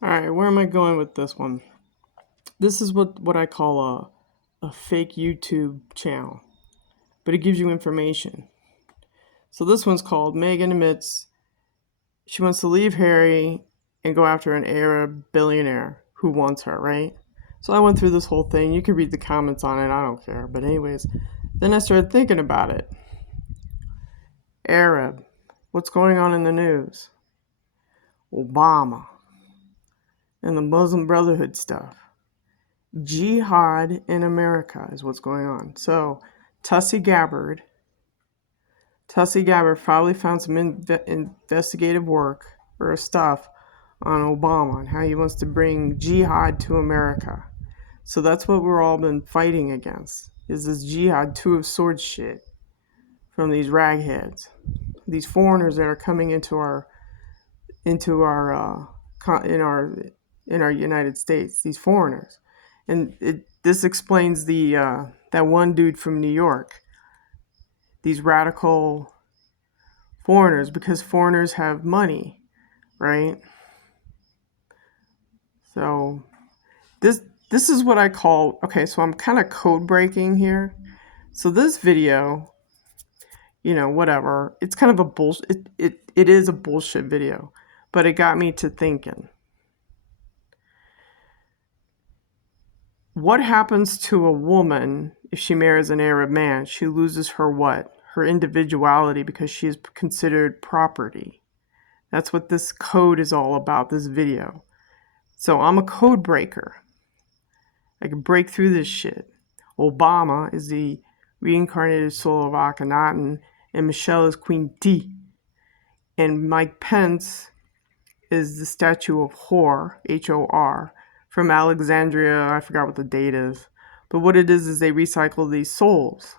All right, where am I going with this one? This is what I call a fake YouTube channel, but it gives you information. So this one's called Megan admits she wants to leave Harry and go after an Arab billionaire who wants her, right? So I went through this whole thing. You can read the comments on it. I don't care. But anyways, then I started thinking about it. Arab. What's going on in the news? Obama and the Muslim Brotherhood stuff. Jihad in America is what's going on. So Tulsi Gabbard probably found some investigative work or stuff on Obama and how he wants to bring jihad to America. So that's what we're all been fighting against, is this jihad two of swords shit from these ragheads, these foreigners that are coming into our in our United States, these foreigners. And this explains that one dude from New York, these radical foreigners, because foreigners have money, right? So this is what I call, okay, so I'm kind of code breaking here. So this video, whatever, it's kind of a bullshit, it is a bullshit video, but it got me to thinking. What happens to a woman if she marries an Arab man? She loses her what? Her individuality, because she is considered property. That's what this code is all about, this video. So I'm a code breaker. I can break through this shit. Obama is the reincarnated soul of Akhenaten, and Michelle is Queen T. And Mike Pence is the statue of Hor, H-O-R, from Alexandria. I forgot what the date is. But what it is they recycle these souls.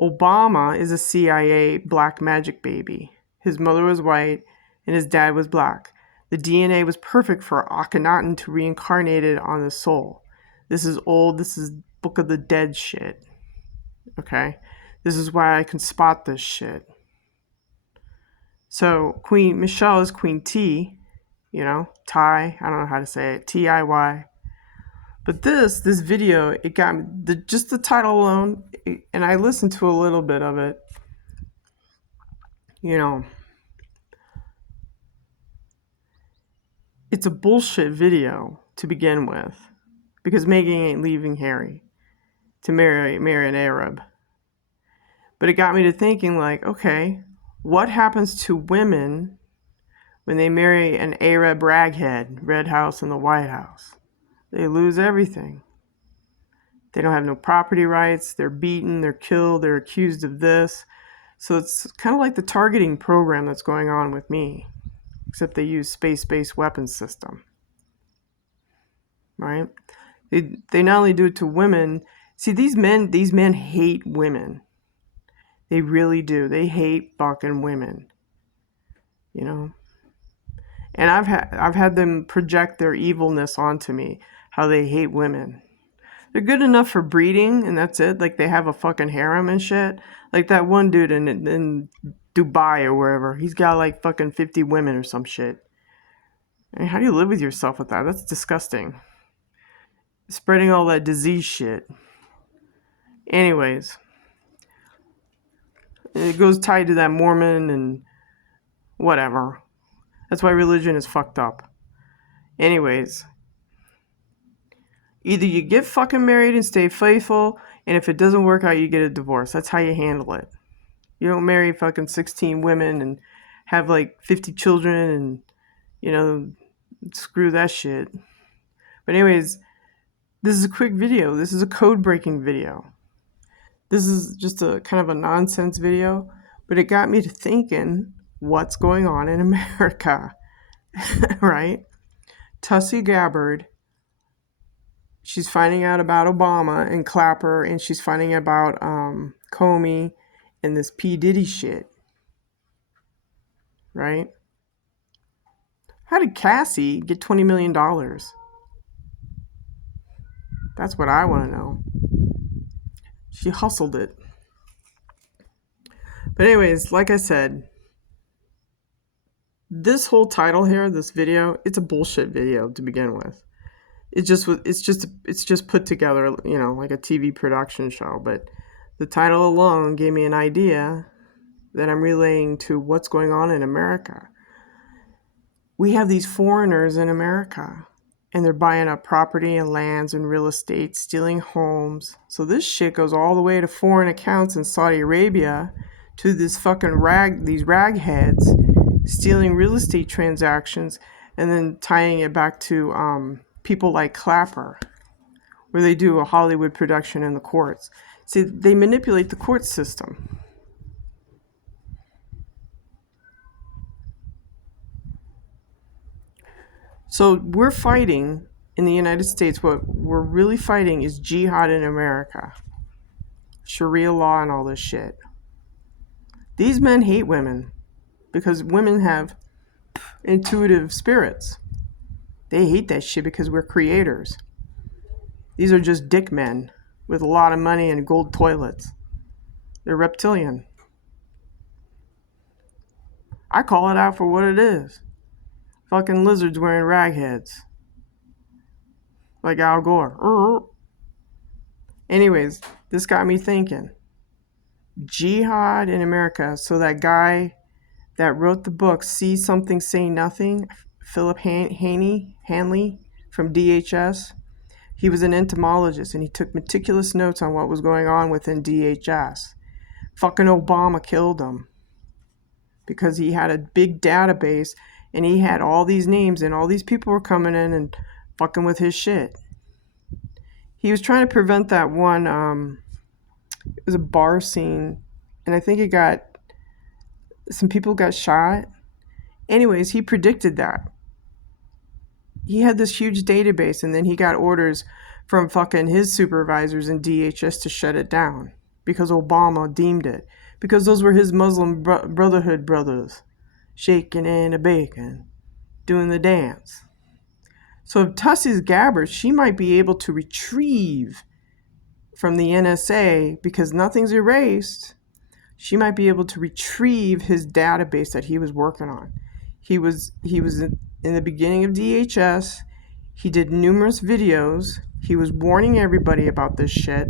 Obama is a CIA black magic baby. His mother was white and his dad was black. The DNA was perfect for Akhenaten to reincarnate it on the soul. This is old. This is Book of the Dead shit. Okay? This is why I can spot this shit. So Queen Michelle is Queen T, Ty. I don't know how to say it. T-I-Y. But this video, it got me, just the title alone, and I listened to a little bit of it. It's a bullshit video to begin with, because Megan ain't leaving Harry to marry an Arab. But it got me to thinking, like, okay, what happens to women when they marry an Arab raghead, Red House and the White House? They lose everything. They don't have no property rights. They're beaten. They're killed. They're accused of this. So it's kind of like the targeting program that's going on with me, except they use space-based weapons system, right? They not only do it to women. See, these men hate women. They really do. They hate fucking women, And I've had them project their evilness onto me, how they hate women. They're good enough for breeding, and that's it. Like, they have a fucking harem and shit. Like that one dude in Dubai or wherever. He's got like fucking 50 women or some shit. I mean, how do you live with yourself with that? That's disgusting. Spreading all that disease shit. Anyways, it goes tied to that Mormon and whatever. That's why religion is fucked up. Anyways, either you get fucking married and stay faithful, and if it doesn't work out, you get a divorce. That's how you handle it. You don't marry fucking 16 women and have like 50 children and, screw that shit. But anyways, this is a quick video. This is a code breaking video. This is just a kind of a nonsense video, but it got me to thinking, what's going on in America, right? Tulsi Gabbard, she's finding out about Obama and Clapper, and she's finding out about Comey and this P. Diddy shit, right? How did Cassie get $20 million? That's what I want to know. She hustled it. But anyways, like I said, This whole title here, this video, it's a bullshit video to begin with. It's just put together, like a TV production show. But the title alone gave me an idea that I'm relaying to what's going on in America. We have these foreigners in America, and they're buying up property and lands and real estate, stealing homes. So this shit goes all the way to foreign accounts in Saudi Arabia, to these ragheads stealing real estate transactions, and then tying it back to people like Clapper, where they do a Hollywood production in the courts. See, they manipulate the court system. So we're fighting in the United States. What we're really fighting is jihad in America, Sharia law, and all this shit. These men hate women because women have intuitive spirits. They hate that shit because we're creators. These are just dick men with a lot of money and gold toilets. They're reptilian. I call it out for what it is. Fucking lizards wearing ragheads. Like Al Gore. Anyways, this got me thinking. Jihad in America. So that guy that wrote the book, See Something, Say Nothing, Philip Hanley from DHS, he was an entomologist and he took meticulous notes on what was going on within DHS. Fucking Obama killed him because he had a big database and he had all these names and all these people were coming in and fucking with his shit. He was trying to prevent that one, it was a bar scene, and I think some people got shot. Anyways, he predicted that. He had this huge database, and then he got orders from fucking his supervisors in DHS to shut it down because Obama deemed it. Because those were his Muslim Brotherhood brothers, shaking and a bacon, doing the dance. So if Tussie's Gabbard, she might be able to retrieve from the NSA, because nothing's erased, she might be able to retrieve his database that he was working on. He was in the beginning of DHS. He did numerous videos. He was warning everybody about this shit,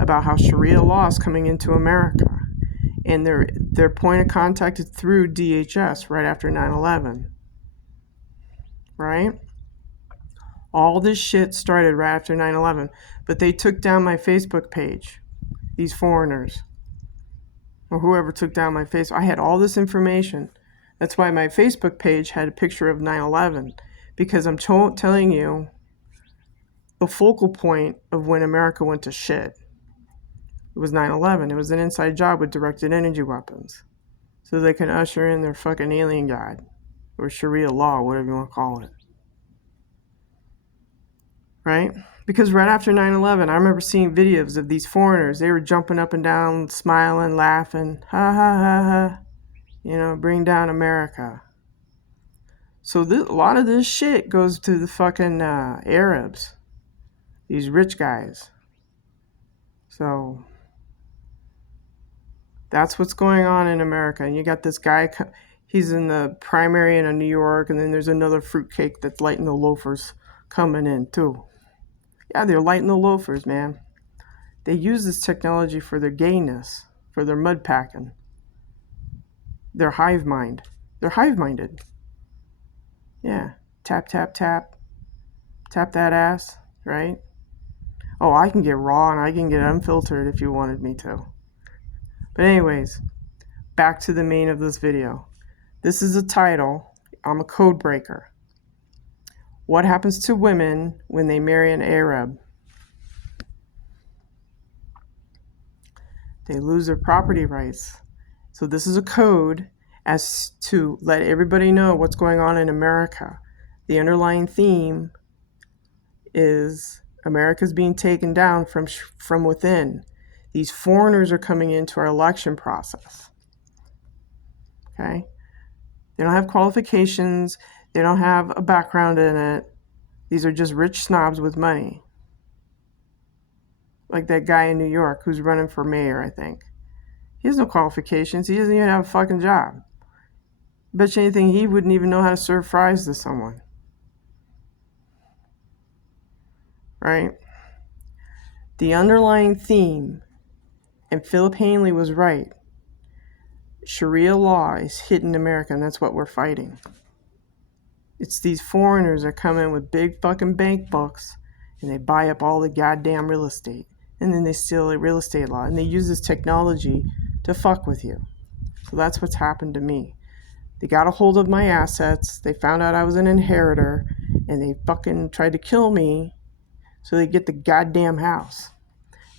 about how Sharia law is coming into America. And their point of contact is through DHS right after 9/11. Right? All this shit started right after 9/11. But they took down my Facebook page. These foreigners. Or whoever took down my Facebook. I had all this information. That's why my Facebook page had a picture of 9/11. Because I'm telling you the focal point of when America went to shit. It was 9/11. It was an inside job with directed energy weapons. So they can usher in their fucking alien god. Or Sharia law, whatever you want to call it. Right? Because right after 9/11, I remember seeing videos of these foreigners. They were jumping up and down, smiling, laughing. Ha ha ha ha. Bring down America. So a lot of this shit goes to the fucking Arabs. These rich guys. So that's what's going on in America. And you got this guy, he's in the primary in New York, and then there's another fruitcake that's lighting the loafers coming in too. Yeah, they're lighting the loafers, man. They use this technology for their gayness, for their mud packing. Their hive mind. They're hive-minded. Yeah. Tap, tap, tap. Tap that ass, right? Oh, I can get raw and I can get unfiltered if you wanted me to. But anyways, back to the main of this video. This is a title. I'm a code breaker. What happens to women when they marry an Arab? They lose their property rights. So this is a code as to let everybody know what's going on in America. The underlying theme is America's being taken down from within. These foreigners are coming into our election process. Okay? They don't have qualifications. They don't have a background in it. These are just rich snobs with money. Like that guy in New York who's running for mayor, I think. He has no qualifications. He doesn't even have a fucking job. Bet you anything he wouldn't even know how to serve fries to someone. Right? The underlying theme, and Philip Hanley was right, Sharia law is hidden in America, and that's what we're fighting. It's these foreigners that come in with big fucking bank books and they buy up all the goddamn real estate. And then they steal a real estate law and they use this technology to fuck with you. So that's what's happened to me. They got a hold of my assets, they found out I was an inheritor, and they fucking tried to kill me so they get the goddamn house.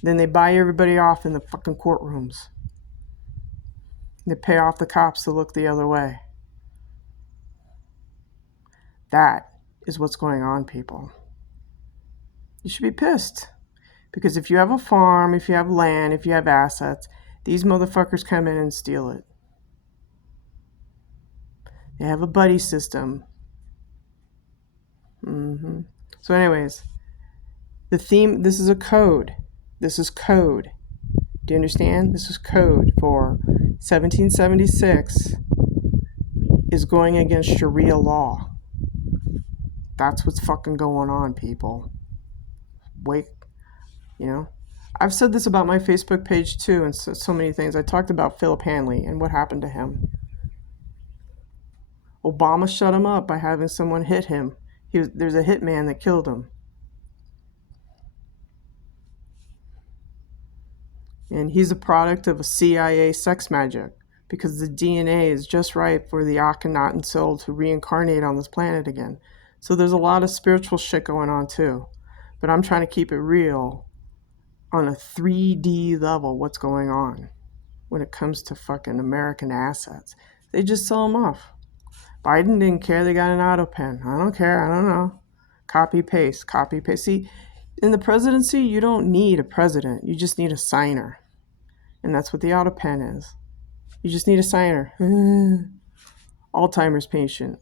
Then they buy everybody off in the fucking courtrooms. They pay off the cops to look the other way. That is what's going on, people. You should be pissed. Because if you have a farm, if you have land, if you have assets, these motherfuckers come in and steal it. They have a buddy system. So anyways, the theme, this is a code. This is code. Do you understand? This is code for 1776 is going against Sharia law. That's what's fucking going on, people. Wait, you know? I've said this about my Facebook page too, and so many things. I talked about Philip Hanley and what happened to him. Obama shut him up by having someone hit him. There's a hitman that killed him. And he's a product of a CIA sex magic because the DNA is just right for the Akhenaten soul to reincarnate on this planet again. So there's a lot of spiritual shit going on too. But I'm trying to keep it real on a 3D level what's going on when it comes to fucking American assets. They just sell them off. Biden didn't care. They got an auto pen. I don't care. I don't know. Copy, paste, copy, paste. See, in the presidency, you don't need a president. You just need a signer. And that's what the auto pen is. You just need a signer. Alzheimer's patient.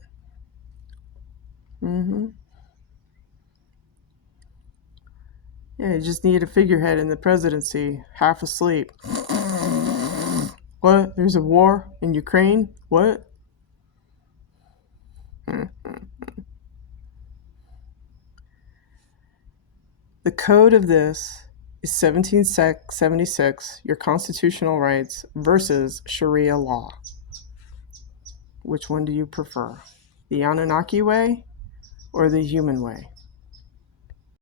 Yeah, you just need a figurehead in the presidency, half asleep. What? There's a war in Ukraine? What? The code of this is 1776, your constitutional rights versus Sharia law. Which one do you prefer? The Anunnaki way or the human way?